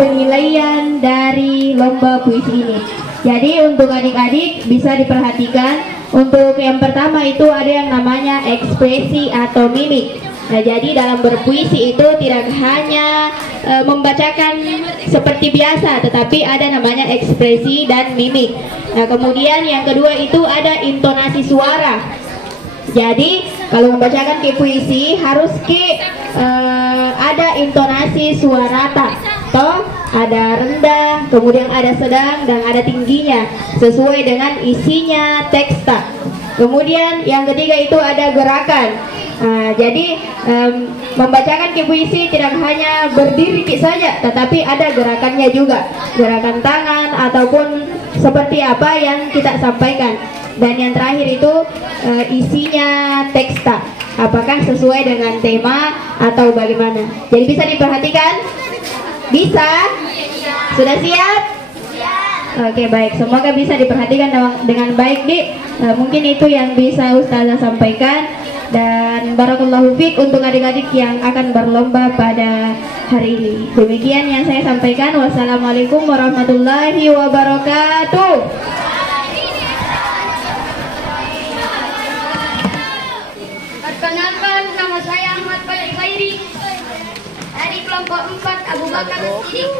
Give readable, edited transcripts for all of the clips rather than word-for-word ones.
penilaian dari lomba puisi ini. Jadi untuk adik-adik bisa diperhatikan, untuk yang pertama itu ada yang namanya ekspresi atau mimik. Nah, jadi dalam berpuisi itu tidak hanya membacakan seperti biasa, tetapi ada namanya ekspresi dan mimik. Nah, kemudian yang kedua itu ada intonasi suara. Jadi kalau membacakan ke puisi harus ada intonasi suara toh ada rendah, kemudian ada sedang dan ada tingginya sesuai dengan isinya teks. Kemudian yang ketiga itu ada gerakan. Jadi membacakan ke puisi tidak hanya berdiri saja, tetapi ada gerakannya juga, gerakan tangan ataupun seperti apa yang kita sampaikan. Dan yang terakhir itu isinya teks, apakah sesuai dengan tema atau bagaimana. Jadi bisa diperhatikan? Bisa? Sudah siap? Oke, baik, semoga bisa diperhatikan dengan baik, Dik. Mungkin itu yang bisa Ustazah sampaikan. Dan barakallahu fiik untuk adik-adik yang akan berlomba pada hari ini. Demikian yang saya sampaikan. Wassalamualaikum warahmatullahi wabarakatuh. Perkenalkan, nama saya Ahmad Farid Khairi dari kelompok 4 Abu Bakar Siddiq,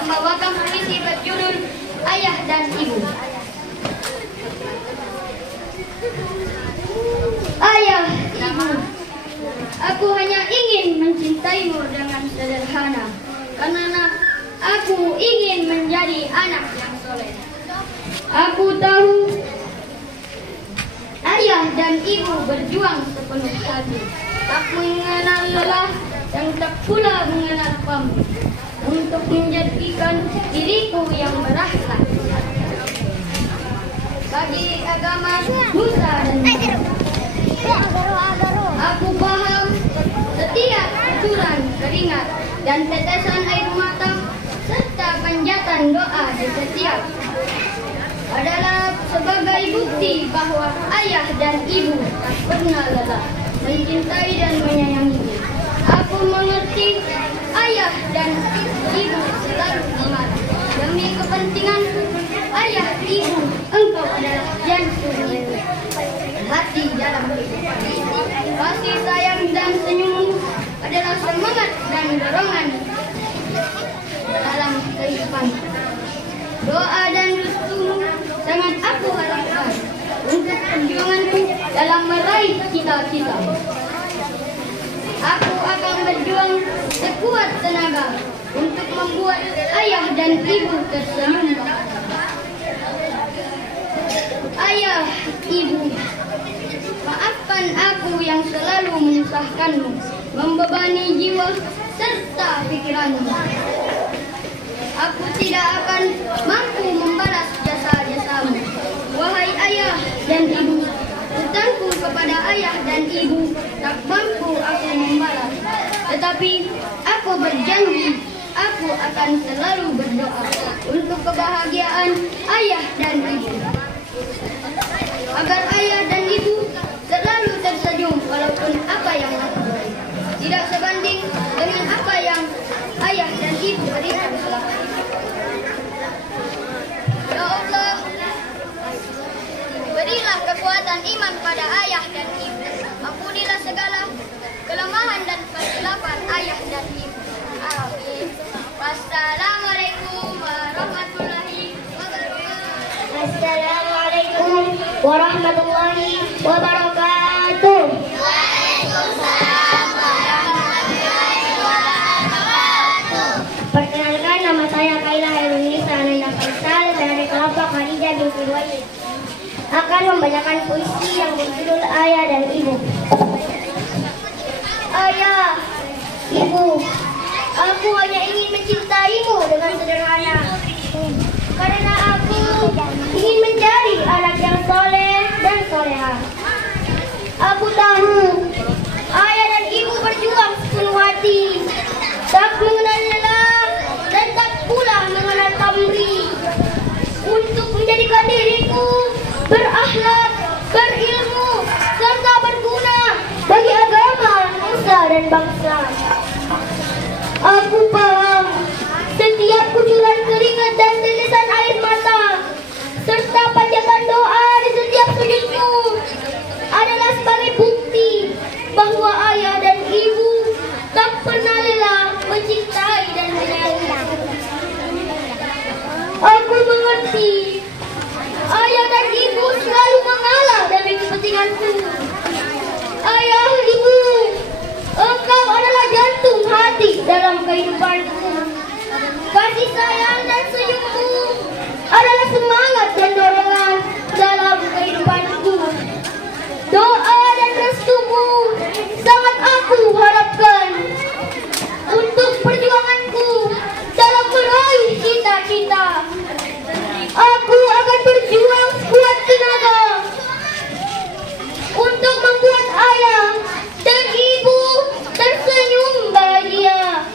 membawakan puisi berjudul Ayah dan Ibu. Ayah, ibu, aku hanya ingin mencintaimu dengan sederhana, karena aku ingin menjadi anak yang soleh. Aku tahu ayah dan ibu berjuang sepenuh hati, tak mengenal lelah dan tak pula mengenal pamrih, untuk menjadikan diriku yang berakhlak bagi agama, nusa dan aku paham setiap aturan keringat dan tetesan air mata serta panjatan doa di setiap adalah sebagai bukti bahwa ayah dan ibu tak pernah lelah mencintai dan menyayangi. Aku mengerti ayah dan ibu selalu amarah demi kepentinganku. Ayah, ibu, engkau adalah jantung hati dalam kehidupan. Kasih sayang dan senyummu adalah semangat dan dorongan dalam kehidupan. Doa dan restumu sangat aku harapkan untuk perjuanganku dalam meraih cita-cita. Aku akan berjuang sekuat tenaga untuk membuat ayah dan ibu tersenyum. Ayah, ibu, maafkan aku yang selalu menyusahkanmu, membebani jiwa serta pikiranmu. Aku tidak akan mampu membalas jasa-jasamu, wahai ayah dan ibu. Hutangku kepada ayah dan ibu tak mampu aku membalas, tetapi aku berjanji aku akan selalu berdoa untuk kebahagiaan ayah dan ibu, agar ayah dan ibu selalu tersenyum walaupun apa yang aku beri tidak sebanding dengan apa yang ayah dan ibu berikan selama ini. Ya Allah, berilah kekuatan iman pada ayah dan ibu. Ampunilah segala kelemahan dan kesilapan ayah dan ibu. Amin. Wassalamualaikum warahmatullahi wabarakatuh. Assalamualaikum warahmatullahi wabarakatuh. Waalaikumsalam warahmatullahi wabarakatuh. Perkenalkan, nama saya Kaila Herunisa Ananda Faisal dari kelompok Khadijah binti Walid. Akan membacakan puisi yang berjudul Ayah dan Ibu. Ayah, ibu, aku hanya ingin mencintaimu dengan sederhana, karena aku ingin menjadi anak yang soleh dan soleha. Aku tahu ayah dan ibu berjuang sepenuh hati, tak mengenal lelah dan tak pula mengenal pamrih, untuk menjadikan diriku berakhlak, berilmu, serta berguna bagi agama, nusa dan bangsa. Aku paham Kasih sayang dan senyummu adalah semangat dan dorongan dalam kehidupanku. Doa dan restumu sangat aku harapkan untuk perjuanganku dalam meraih cita-cita. Aku akan berjuang sekuat tenaga untuk membuat ayah dan ibu tersenyum bahagia.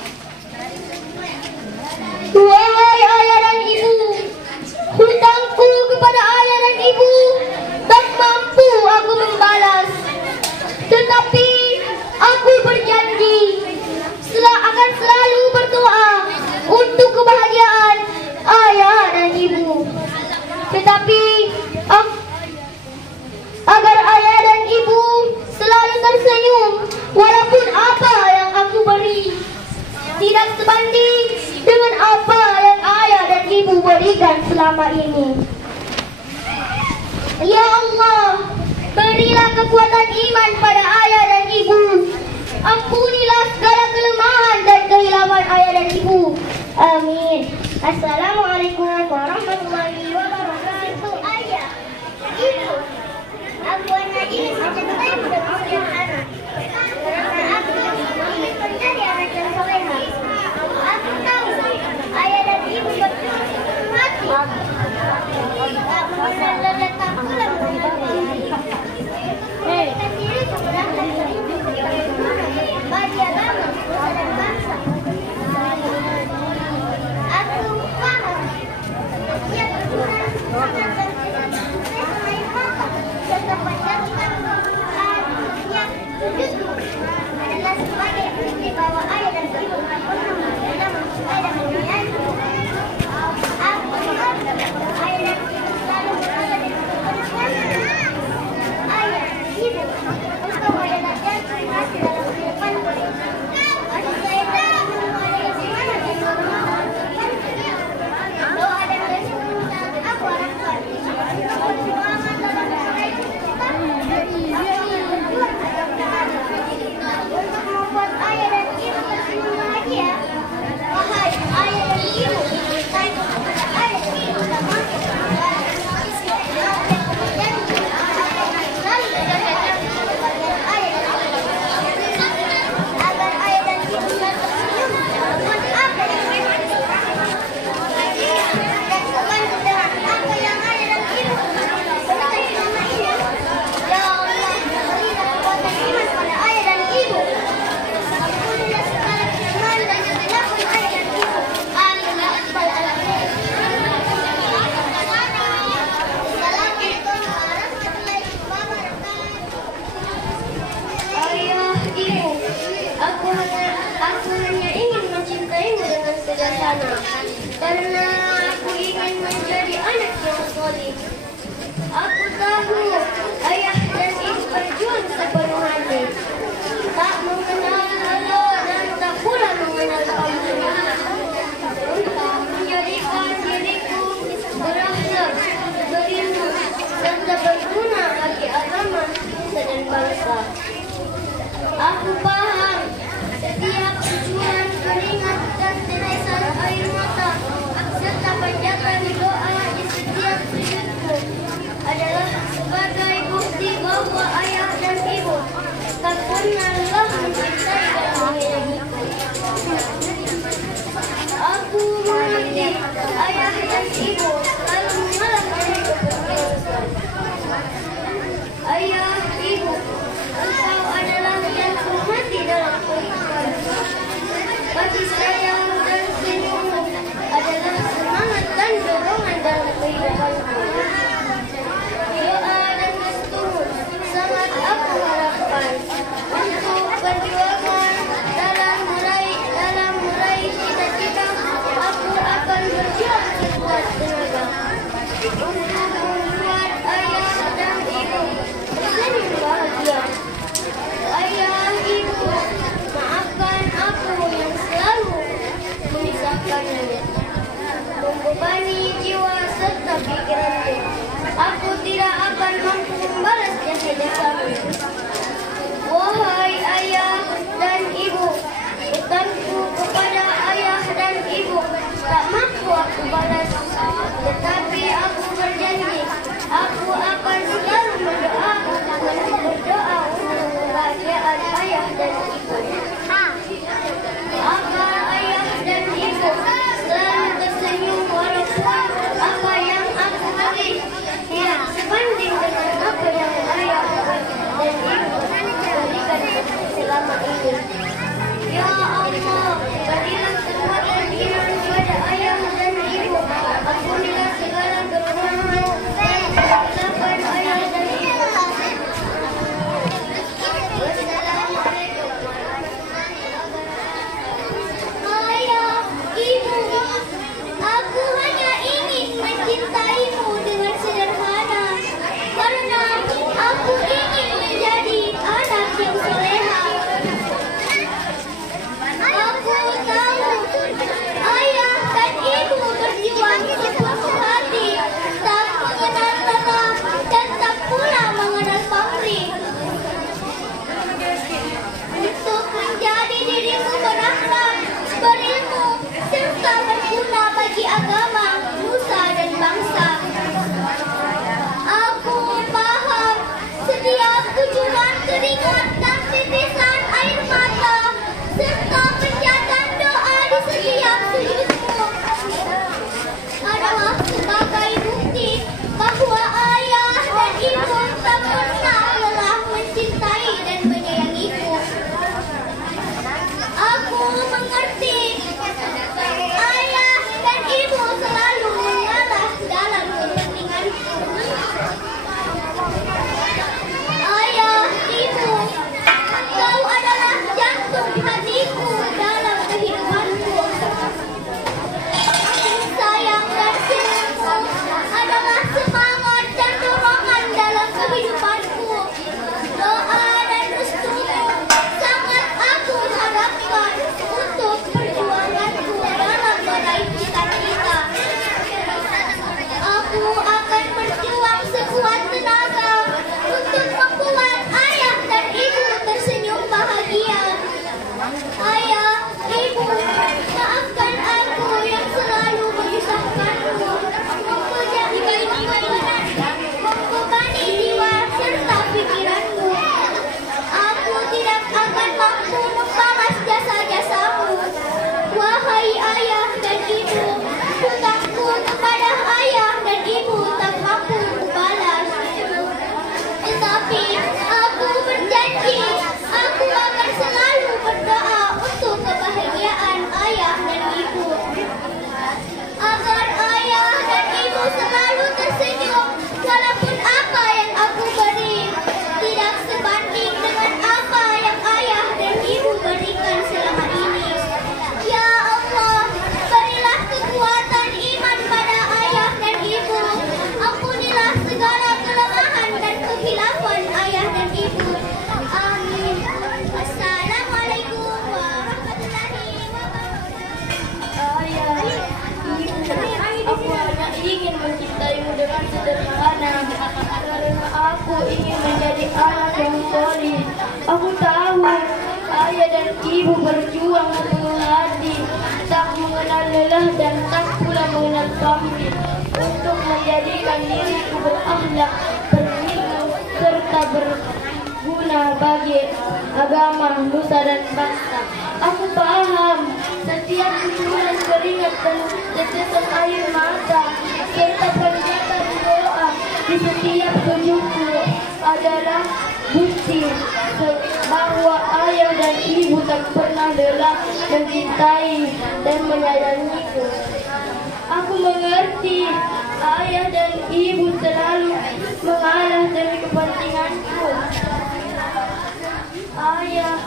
Wahai ayah dan ibu, hutangku kepada ayah dan ibu tak mampu aku membalas. Tetapi aku berjanji akan selalu berdoa untuk kebahagiaan ayah dan ibu. Tetapi agar ayah dan ibu selalu tersenyum walaupun apa yang aku beri tidak sebanding dengan apa yang ayah dan ibu berikan selama ini. Ya Allah, berilah kekuatan iman pada ayah dan ibu. Ampunilah segala kelemahan dan kehilangan ayah dan ibu. Amin. Assalamualaikum warahmatullahi wabarakatuh. Ayah, ibu, aku anak ini mencintai dan memuliakan anak. Karena aku ingin menjadi anak yang soleha. Aku tahu ayah dan ibu berjuang sepenuh hati. Tak mengenal letak pula mengenal diri. Memberikan diri keberatan hidup bagi agama, nusa dan bangsa. Aku paham setiap perjuangan semangat dan cita-cita air mata serta panjatkan kebutuhan yang wujudmu adalah sebagai bukti bahwa ayah dan ibu tak pernah membela, mencintai dan menyayangi. Aku mengharap ayah dan ibu selalu berada di depan. Ayah, ibu, engkau adalah jantung hati dalam kehidupanku. Kasih sayang dan senyummu adalah semangat yang bermanfaat. Doa dan restumu sangat aku harapkan untuk perjuangan dalam meraih cita-cita. Aku yang berjuang agar berada untuk membuat ayah dan ibu tersenyum bahagia. Wahai ayah dan ibu, cintaiku kepada ayah dan ibu tak mampu membalas. Aku berjanji akan selalu menjaga kebahagiaan ayah dan ibu agar ayah dan ibu selalu tersenyum walaupun apa yang mereka dan sebantu dengan apa yang ayah dan ibu berikan selama ini. Ya Allah, berilah kekuatan iman pada ayah dan ibu. Ampunilah segala kesalahan dan kesilapan ayah dan ibu. Amin ya rabbal alamin. Assalamualaikum warahmatullahi wabarakatuh. Ayah, ibu, aku hanya ingin mencintaimu dengan sederhana karena aku ingin menjadi anak yang soleh. Aku tahu ayah dan ibu berjuang sepenuh hati, tak mengenal Allah dan tak pula mengenal pamrih, untuk menjadikan diriku berakhlak, berilmu, serta berguna bagi agama, nusa dan bangsa. Aku paham setiap cucuran keringat dan tetesan air mata serta panjatan doa di setiap sujudku adalah sebagai bukti bahwa ayah dan ibu tak pernahlah mencintai dan menyayangiku. Aku mengerti ayah dan ibu selalu mengalami keputusan. Ayah, ibu, engkau adalah jantung hati dalam kehidupan. Kasih sayang dan senyummu adalah semangat dan dorongan dalam kehidupanku. Doa dan restumu sangat aku harapkan untuk perjuangan dalam meraih cita-cita. Aku akan berjuang sekuat tenaga untuk membuat ayah dan ibu tersenyum bahagia. Ayah, ibu, maafkan aku yang selalu memisahkannya, membebani jiwa serta pikiranku. Aku tidak akan mampu membalas jasa-jasamu. Wahai ayah dan ibu, hutangku kepada ayah dan ibu tak mencintai ayah dan ibu. Hutangku kepada ayah dan ibu tak mampu kubalas. Tetapi aku berjanji, aku akan selalu berdoa untuk kebahagiaan ayah dan ibu. Agar ayah dan ibu selalu tersenyum walaupun apa yang aku beri tidak sebanding dengan apa yang ayah dan ibu berikan selama ini. Ya Allah, berilah kekuatan iman pada ayah dan ibu. Ampunilah segala kelemahan dan kehilafan ayah dan ibu. Amin. Assalamualaikum warahmatullahi wabarakatuh. Ayah, ibu, aku hanya ingin mencintaimu dengan sederhana karena aku ingin menjadi anak yang soleh. Aku tahu ayah dan ibu berjuang sepenuh hati, tak mengenal lelah dan tak pula mengenal pamrih untuk menjadikan diriku berakhlak, berilmu serta berguna bagi agama, nusa dan bangsa. Aku paham setiap kucuran keringat dan tetesan air mata serta panjatan doa di setiap sujudku adalah bukti bahwa ayah dan ibu tak pernah lelah mencintai dan menyayangiku. Aku mengerti ayah dan ibu selalu mengalah demi kepentinganku. Ayah,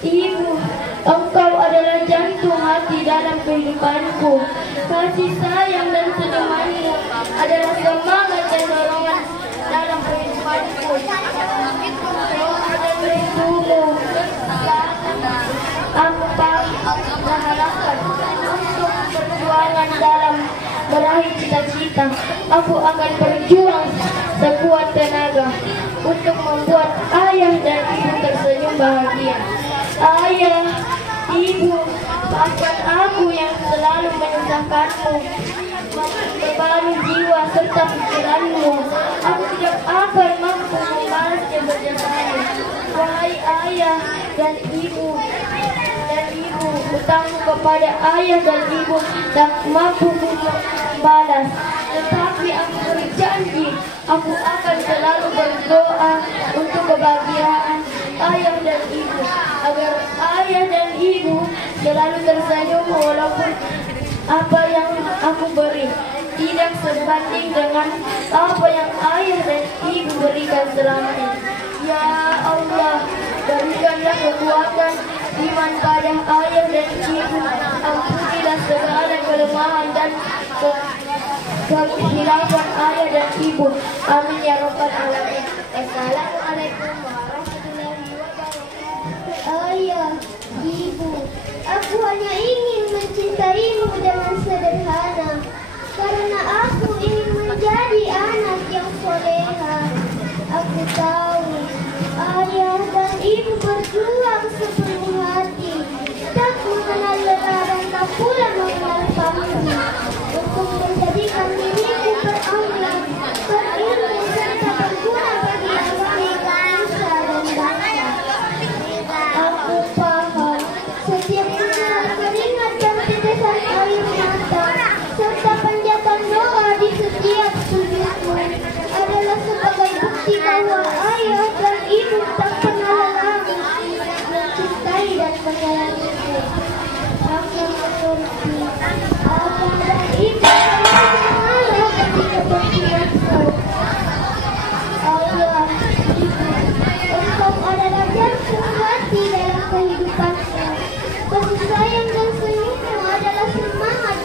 ibu, engkau adalah jantung hati dalam kehidupanku. Kasih sayang dan senyumanmu adalah semangat dan dorongan dalam kehidupanku. Doa dan rindumu aku harapkan untuk perjuangan dalam meraih cita-cita. Aku akan berjuang sekuat tenaga untuk membuat ayah dan ibu tersenyum bahagia. Ayah, ibu, maafkan aku yang selalu menyusahkanmu, memperbarui jiwa serta pikiranmu. Aku tidak akan mampu membalas keberjasaanmu. Wahai ayah dan ibu, hutangku kepada ayah dan ibu tak mampu membalas. Tetapi aku berjanji, aku akan selalu berdoa untuk kebahagiaan ayah dan ibu, agar ayah dan ibu selalu tersenyum walaupun apa yang aku beri tidak sebanding dengan apa yang ayah dan ibu berikan selama ini. Ya Allah, berikanlah kekuatan iman pada ayah dan ibu. Ampunilah segala kelemahan dan kehilafan ayah dan ibu. Amin ya rabbal alamin. Assalamualaikum warahmatullahi wabarakatuh. Ayah, ibu, aku hanya ingin mencintaimu dengan sederhana karena aku ingin menjadi anak yang soleha. Aku tahu ayah dan ibu berjuang sepenuh hati, tak mengenal lelah dan tak pula mengenal pamrih untuk menjadikan diriku berakhlak, berilmu serta berguna bagi agama, nusa dan bangsa. Aku paham setiap kucuran keringat dan tetesan air mata serta panjatan doa di setiap sujudmu adalah sebagai bukti bahwa ayah dan ibu tak pernah lelah mencintai dan menyayangiku. Aku mengerti ayah dan ibu selalu mengalah demi kepentinganku. Ayah, ibu, engkau adalah jantung hati dalam kehidupanku. Kasih sayang dan senyummu adalah semangat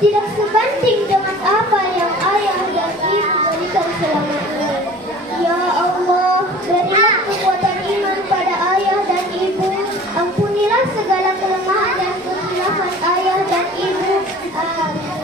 tidak sebanding dengan apa yang ayah dan ibu berikan selama ini. Ya Allah, berilah kekuatan iman pada ayah dan ibu. Ampunilah segala kelemahan dan kesilapan ayah dan ibu. Amin.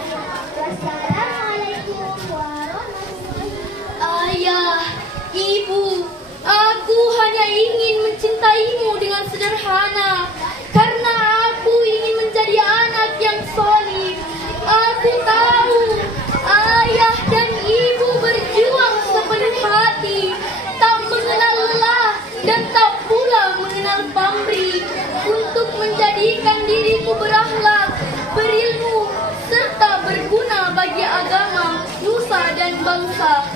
Wassalamualaikum warahmatullahi wabarakatuh. Ayah, ibu, aku hanya ingin mencintaimu dengan sederhana, karena aku ingin menjadi anak yang solih. Aku tahu ayah dan ibu berjuang sepenuh hati, tak mengenal lelah dan tak pula mengenal pamrih, untuk menjadikan diriku berakhlak, berilmu, serta berguna bagi agama, nusa dan bangsa.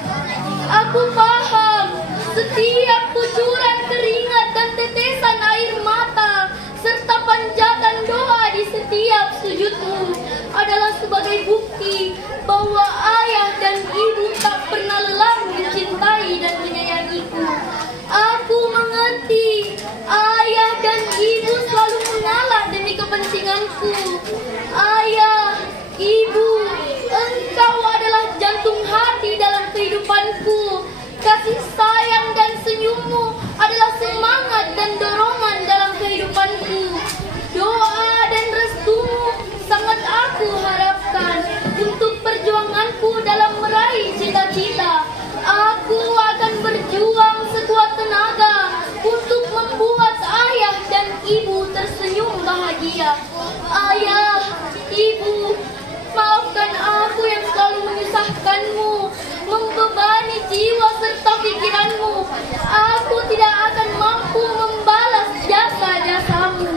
Aku paham setiap kucuran keringat dan tetesan air mata serta panjatan doa di setiap sujudmu adalah sebagai bukti bahwa ayah dan ibu tak pernah lelah mencintai dan menyayangiku. Aku mengerti ayah dan ibu selalu mengalah demi kepentinganku. Ayah, ibu, engkau adalah jantung hati dalam kehidupanku. Kasih sayang dan senyummu adalah semangat dan dorongan dalam kehidupanku. Doa dan restumu sangat aku harapkan untuk perjuanganku dalam meraih cita-cita. Aku akan berjuang sekuat tenaga untuk membuat ayah dan ibu tersenyum bahagia. Ayah, ibu, maafkan aku yang selalu menyusahkanmu, membebani jiwa serta pikiranmu. Aku tidak akan mampu membalas jasa-jasamu.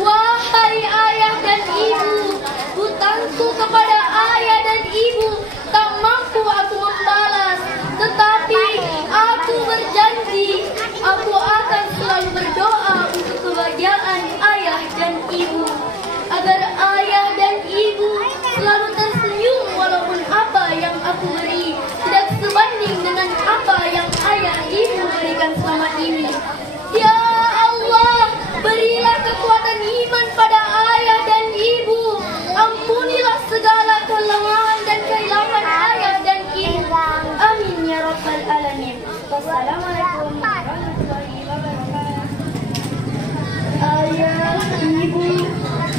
Wahai ayah dan ibu, hutangku kepada ayah dan ibu tak mampu aku membalas. Tetapi aku berjanji, aku akan selalu berdoa untuk kebahagiaan ayah dan ibu, agar ayah dan ibu selalu tersenyum walaupun apa yang aku beri tidak sebanding dengan apa yang ayah ibu berikan selama ini. Ya Allah, berilah kekuatan iman pada ayah dan ibu. Ampunilah segala kelemahan dan kehilangan ayah dan ibu. Amin ya rabbal alamin. Wassalamualaikum warahmatullahi wabarakatuh. Ayah, ibu,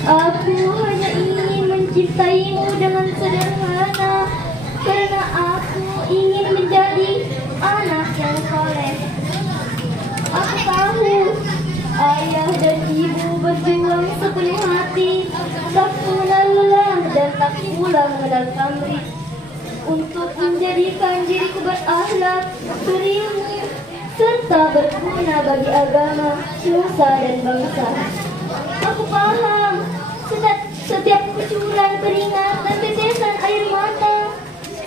aku hanya ingin mencintaimu dengan sederhana, karena aku ingin menjadi anak yang soleh. Aku tahu ayah dan ibu berjuang sepenuh hati, tak mengenal lelah dan tak pula mengenal pamrih, untuk menjadikan diriku berakhlak, berilmu, serta berguna bagi agama, nusa dan bangsa. Aku paham setiap kucuran keringat dan tetesan air mata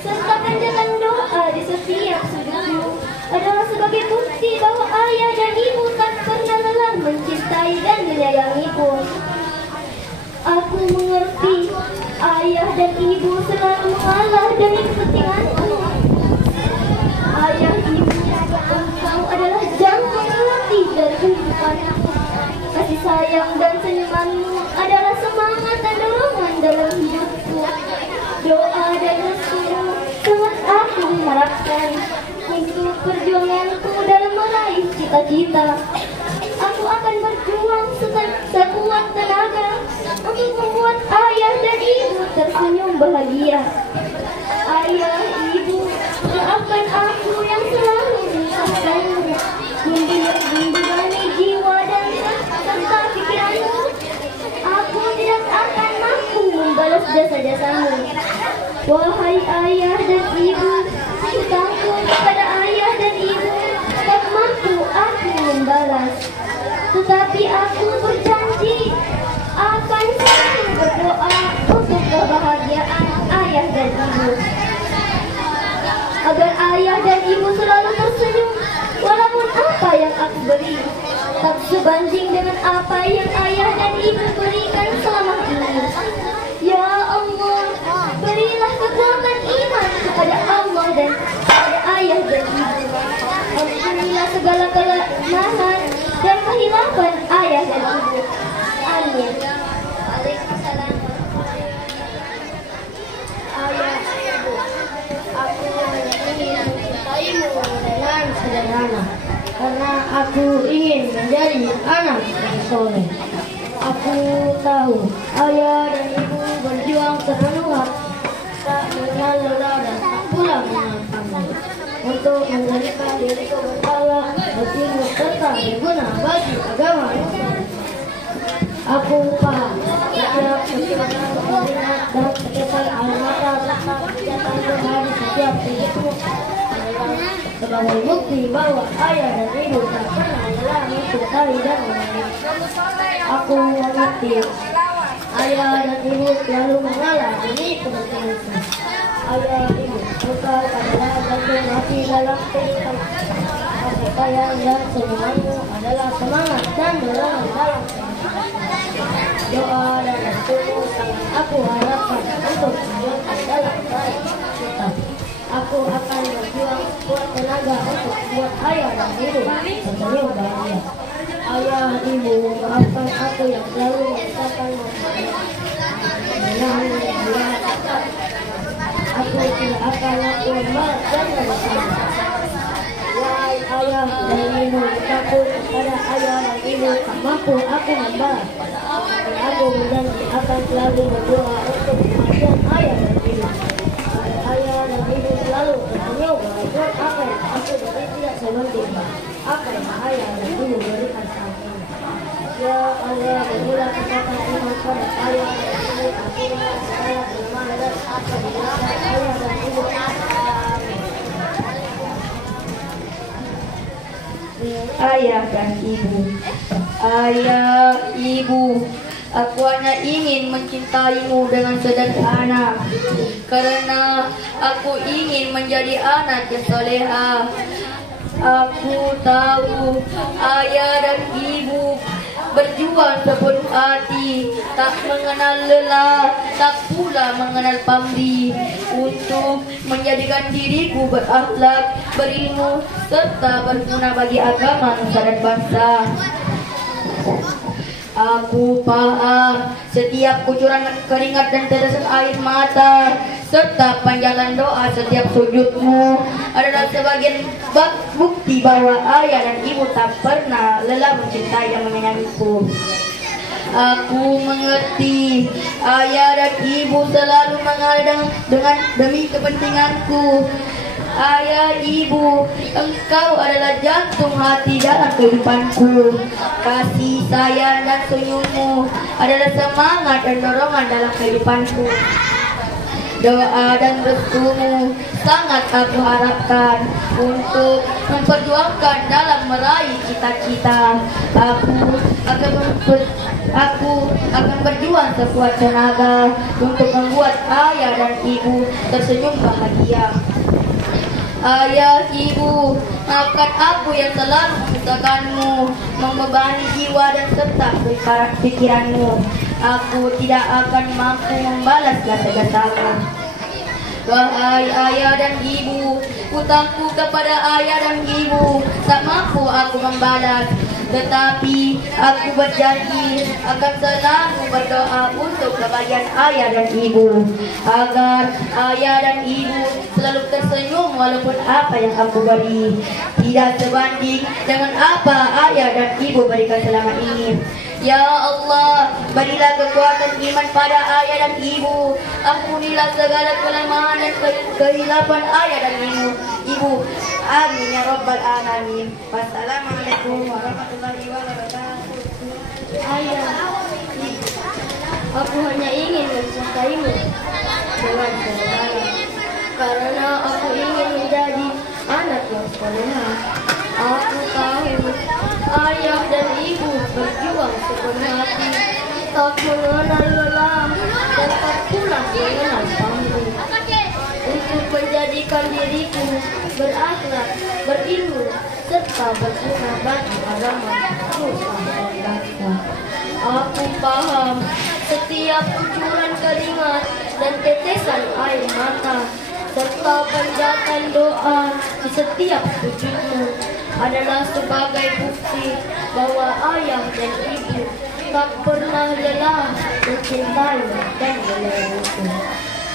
serta panjatan doa di setiap sudutmu adalah sebagai bukti bahwa ayah dan ibu tak pernah lelah mencintai dan menyayangiku. Aku mengerti ayah dan ibu selalu mengalah demi kepentinganku. Ayah, ibu, engkau adalah jantung hati dari kehidupanku. Kasih sayang dan senyumanmu adalah semangat dan dorongan dalam hidupku. Doa dan restumu sangat aku harapkan untuk perjuanganku dalam meraih cita-cita. Aku akan berjuang sekuat tenaga untuk membuat ayah dan ibu tersenyum bahagia. Ayah, ibu, maafkan aku yang selalu menyusahkanmu, membebani jiwa dan serta pikiranmu. Aku tidak akan mampu membalas jasa-jasamu. Wahai ayah dan ibu, hutangku kepada ayah dan ibu tak mampu aku membalas. Tetapi aku berjanji akan selalu berdoa untuk kebahagiaan ayah dan ibu, agar ayah dan ibu selalu tersenyum walaupun apa yang aku beri tak sebanding dengan apa yang ayah dan ibu berikan selama ini. Ya Allah, berilah kekuatan iman kepada Allah dan kepada ayah dan ibu. Ampunilah segala kelemahan dan kehilangan ayah dan ibu. Amin. Waalaikumsalam. anak, karena aku ingin menjadi anak yang soleh. Aku tahu ayah dan ibu berjuang sepenuh hati, tak mengenal lelah dan tak pula mengenal pamrih, untuk menjadikan diriku berakhlak, berilmu serta berguna bagi agama Islam. Aku paham setiap perjuangan keringat dan tetesan air mata serta kegiatan doa di setiap hidupmu adalah sebagai bukti bahwa ayah dan ibu tak pernah lelah mencintai dan menyayangi. Aku mengerti ayah dan ibu selalu mengalah demi kepentingan. Ayah ibu, engkau adalah jantung hati dalam kehidupan. Kasih sayang dan senyumanmu adalah semangat dan dorongan dalam doa dan restumu sangat aku harapkan untuk menjadi dalam baik kita. Aku akan berjuang sekuat tenaga untuk membuat ayah dan ibu tersenyum bahagia. Ayah ibu, maafkan aku yang selalu memisahkanmu. Aku tidak akan aku membalas dan bersama. Wahai ayah dan ibu, takut kepada ayah dan ibu tak mampu aku membalas. Dan aku berjanji akan selalu berdoa untuk kematian ayah dan ibu. Ayah dan ibu selalu tersenyum walaupun apa yang aku beri tidak sepenting apa yang ayah dan ibu berikan saat ini. Ya Allah, berilah kekuatan iman pada ayah dan ibu. Akhirnya saya beriman dan aku berikan ayah dan ibu. Ayah dan ibu, ayah, ibu, aku hanya ingin mencintaimu dengan sederhana, karena aku ingin menjadi anak yang soleha. Aku tahu ayah dan ibu berjuang sepenuh hati, tak mengenal lelah, tak pula mengenal pamrih, untuk menjadikan diriku berakhlak, berilmu, serta berguna bagi agama nusa dan bangsa. Aku paham setiap kucuran keringat dan tetesan air mata serta panjatan doa setiap sujudmu adalah sebagian bukti bahwa ayah dan ibu tak pernah lelah mencintai dan menyayangiku. Aku mengerti ayah dan ibu selalu mengalah dengan demi kepentinganku. Ayah, ibu, engkau adalah jantung hati dalam kehidupanku. Kasih sayang dan senyummu adalah semangat dan dorongan dalam kehidupanku. Doa dan restumu sangat aku harapkan untuk memperjuangkan dalam meraih cita-cita. Aku akan berjuang sekuat tenaga untuk membuat ayah dan ibu tersenyum bahagia. Ayah, ibu, maafkan aku yang selalu memisahkanmu, membebani jiwa dan serta pikiranmu. Aku tidak akan mampu membalas jasa-jasamu. Wahai ayah dan ibu, hutangku kepada ayah dan ibu tak mampu aku membalas. Tetapi aku berjanji akan selalu berdoa untuk kebahagiaan ayah dan ibu, agar ayah dan ibu selalu tersenyum walaupun apa yang aku beri tidak sebanding dengan apa ayah dan ibu berikan selama ini. Ya Allah, berilah kekuatan iman pada ayah dan ibu. Ampunilah segala kelemahan dan kehilapan ayah dan ibu. Amin ya rabbal alamin. Wassalamualaikum warahmatullahi wabarakatuh. Ayah, aku hanya ingin mencintaimu dengan sederhana, karena aku ingin menjadi anak yang soleha. Aku tahu ayah dan ibu berjuang sepenuh hati, tak mengenal lelah dan tak pula mengenal pamrih, untuk menjadikan diriku berakhlak, berilmu, serta berguna bagi agama nusa dan bangsa. Aku paham setiap kucuran keringat dan tetesan air mata serta panjatan doa di setiap sujudmu adalah sebagai bukti bahwa ayah dan ibu tak pernah lelah mencintai dan menyayangiku.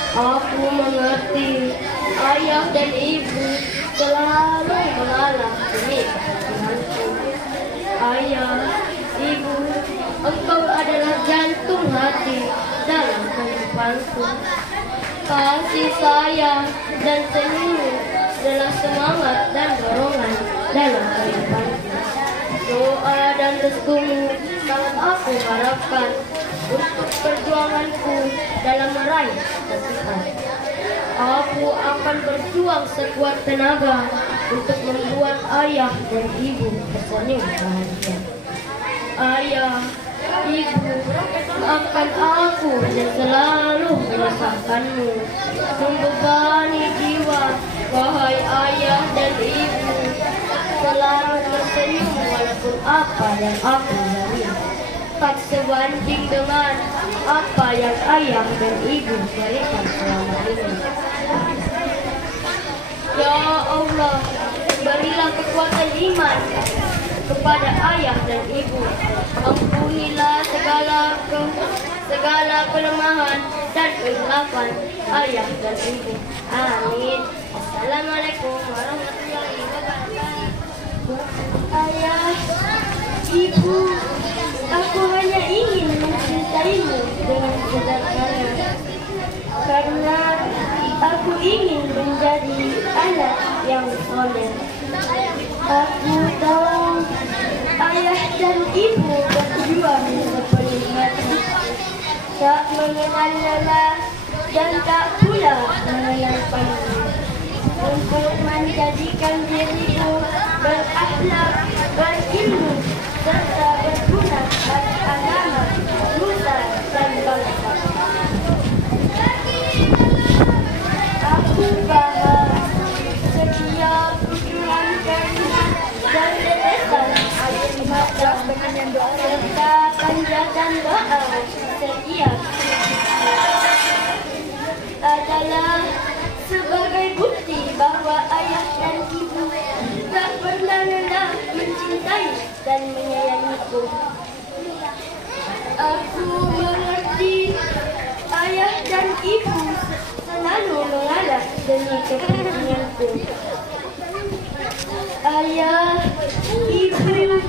Aku mengerti ayah dan ibu selalu mengalah demi kepentinganku. Ayah, ibu, engkau adalah jantung hati dalam kehidupanku. Kasih sayang dan senyum adalah semangat dan dorongan dalam kehidupanku. Doa dan restumu sangat aku harapkan untuk perjuanganku dalam meraih cita-cita. Aku akan berjuang sekuat tenaga untuk membuat ayah dan ibu tersenyum bahagia. Ayah, ibu, maafkan aku yang selalu menyusahkanmu, membebani jiwa. Wahai ayah dan ibu, selalu tersenyum walaupun apa yang aku lalui tak sebanding dengan apa yang ayah dan ibu berikan selama ini. Ya Allah, berilah kekuatan iman kepada ayah dan ibu. Ampunilah segala kelemahan dan kehilafan ayah dan ibu. Amin. Assalamualaikum warahmatullahi wabarakatuh. Ayah, ibu, aku hanya ingin mencintaimu dengan sederhana, karena aku ingin menjadi anak yang soleh. Aku tahu ayah dan ibu berjuang sepenuh hati, tak mengenal lelah dan tak pula mengenal pamrih, untuk menjadikan diriku berakhlak, berilmu, serta berguna bagi agama, nusa dan bangsa. Aku paham setiap ujuan keringat dan tetesan air mata serta panjatan doa setiap adalah sebagai bukti bahwa ayah dan ibu tak pernah lelah mencintai dan menyayangiku. Aku mengerti ayah dan ibu selalu mengalah demi kepentinganku. Ayah, ibu,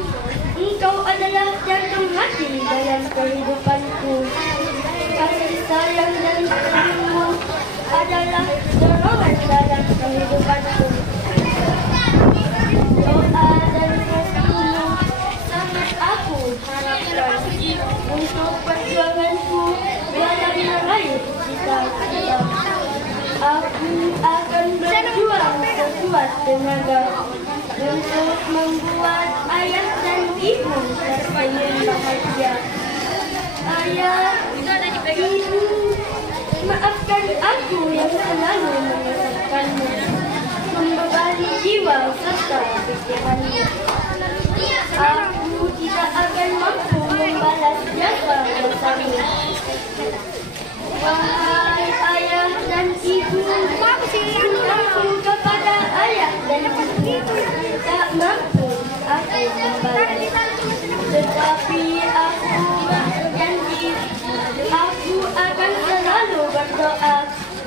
engkau adalah jantung hati dalam kehidupanku. Kasih sayang dan senyummu adalah dorongan dalam kehidupanku. Doa dan restumu sangat aku harapkan untuk perjuanganku dalam meraih cita-cita. Aku akan berjuang sekuat tenaga untuk membuat ayah dan ibu tersenyum bahagia. Ayah, ibu, maafkan aku yang selalu menyusahkanmu, membebani jiwa serta pikiranmu. Aku tidak akan mampu membalas jasa dosamu. Wahai ayah dan ibu, aku kepada ayah dan ibu tak mampu aku membalas. Tetapi aku berjanji, aku akan selalu berdoa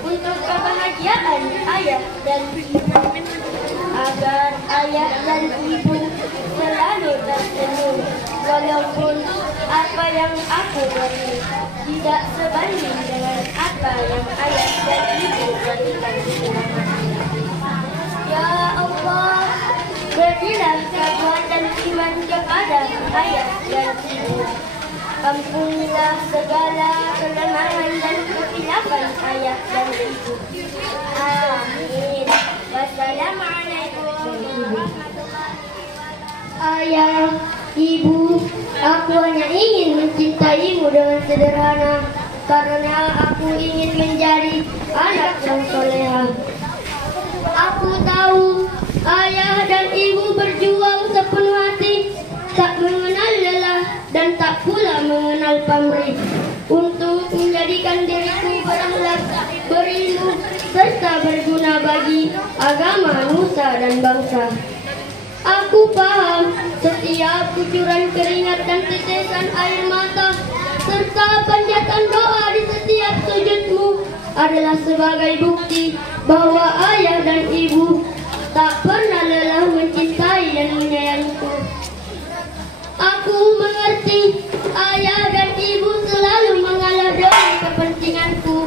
untuk kebahagiaan ayah dan ibu, agar ayah dan ibu selalu tersenyum walaupun apa yang aku beri tidak sebanding dengan apa yang ayah dan ibu berikan. Ya Allah, berilah kekuatan iman kepada ayah dan ibu. Ampunilah segala kelemahan dan kehilafan ayah dan ibu. Amin. Wassalamualaikum warahmatullahi wabarakatuh. Ayah, ibu, aku hanya ingin mencintaimu dengan sederhana, karena aku ingin menjadi anak yang soleha. Aku tahu ayah dan ibu berjuang sepenuh hati, tak mengenal lelah dan tak pula mengenal pamrih, untuk menjadikan diriku berakhlak, berilmu, serta berguna bagi agama, nusa dan bangsa. Aku paham setiap kucuran keringat dan tetesan air mata serta panjatan doa di setiap sujudmu adalah sebagai bukti bahwa ayah dan ibu tak pernah lelah mencintai dan menyayangiku. Aku mengerti ayah dan ibu selalu mengalah demi kepentinganku.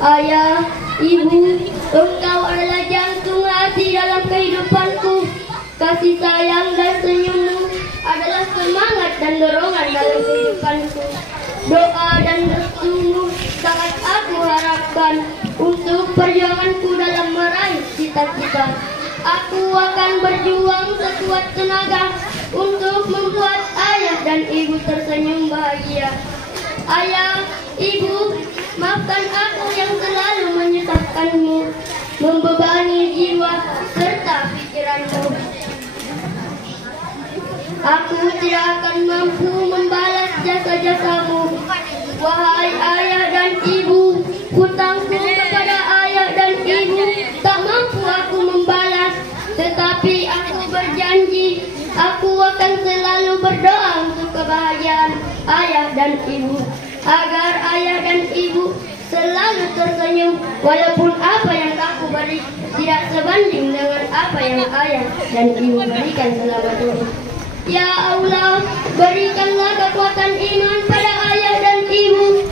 Ayah, ibu, engkau adalah jantung hati dalam kehidupanku. Kasih sayang dan senyummu adalah semangat dan dorongan dalam kehidupanku. Doa dan restumu sangat aku harapkan untuk perjuanganku dalam meraih cita-cita. Aku akan berjuang sekuat tenaga untuk membuat ayah dan ibu tersenyum bahagia. Ayah, ibu, maafkan aku yang selalu menyusahkanmu, membebani jiwa serta pikiranmu. Aku tidak akan mampu membalas jasa-jasamu. Wahai ayah dan ibu, hutangku kepada ayah dan ibu tak mampu aku membalas. Tetapi aku berjanji, aku akan selalu berdoa untuk kebahagiaan ayah dan ibu, agar ayah dan ibu selalu tersenyum walaupun apa yang aku beri tidak sebanding dengan apa yang ayah dan ibu berikan selama ini. Ya Allah, berikanlah kekuatan iman pada ayah dan ibu.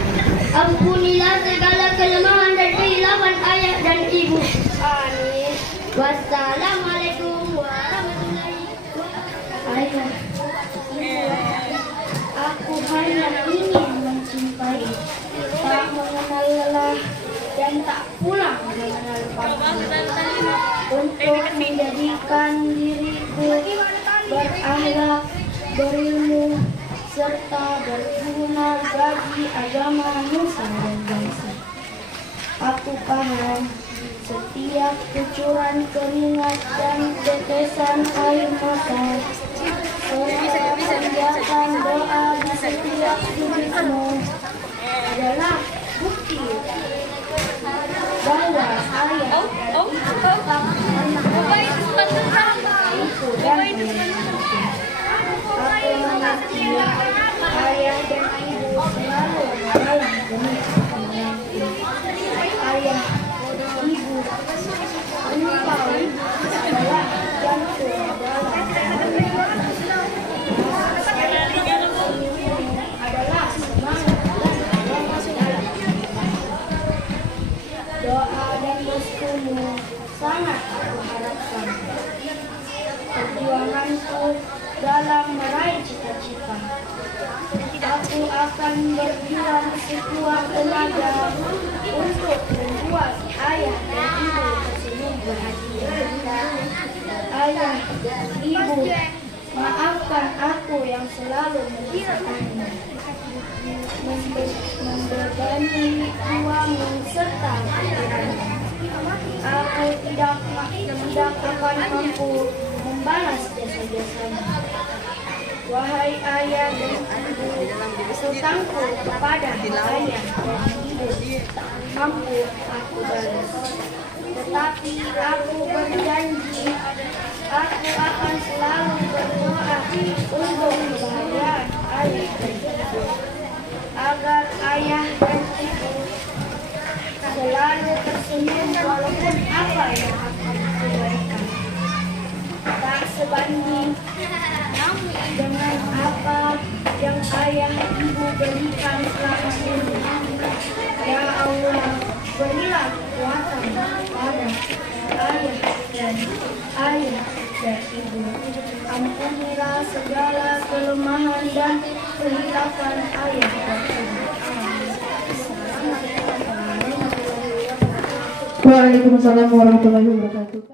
Ampunilah segala kelemahan dan kehilapan ayah dan ibu. Amin. Wassalamualaikum warahmatullahi wabarakatuh. Aku hanya ingin mencintai, tak mengenal lelah dan tak pula mengenal panggilan, untuk menjadikan diriku berakhlak, berilmu, serta berguna bagi agama nusa dan bangsa. Aku paham setiap kucuran keringat dan tetesan air mata, serta panjatan doa di setiap sudutmu adalah bukti bahwa saya itu dan aku mengerti ayah dan ibu selalu dalam demi kepentinganku. Ayah, ibu, engkau adalah jantung dalam adalah semangat dan doa dan restumu sangat aku harapkan. Perjuanganku dalam meraih cita-cita. Aku akan berjuang sekuat tenaga untuk membuat ayah dan ibu tersenyum bahagia. Ayah, ibu, maafkan aku yang selalu menyusahkanmu, membebani uangmu serta pikiranmu. Aku tidak akan mampu membalas jasa-jasamu. Wahai ayah dan ibu, hutangku kepada ayah dan ibu tak mampu aku balas. Tetapi aku berjanji, aku akan selalu berdoa untuk kebahagiaan ayah dan ibu, agar ayah dan ibu selalu tersenyum walaupun apa yang aku berikan tak sebanding dengan apa yang ayah ibu berikan selama ini. Ya Allah, berilah kekuatan pada ayah dan ibu. Ampunilah segala kelemahan dan kehilapan ayah dan ibu. Waalaikumsalam warahmatullahi wabarakatuh.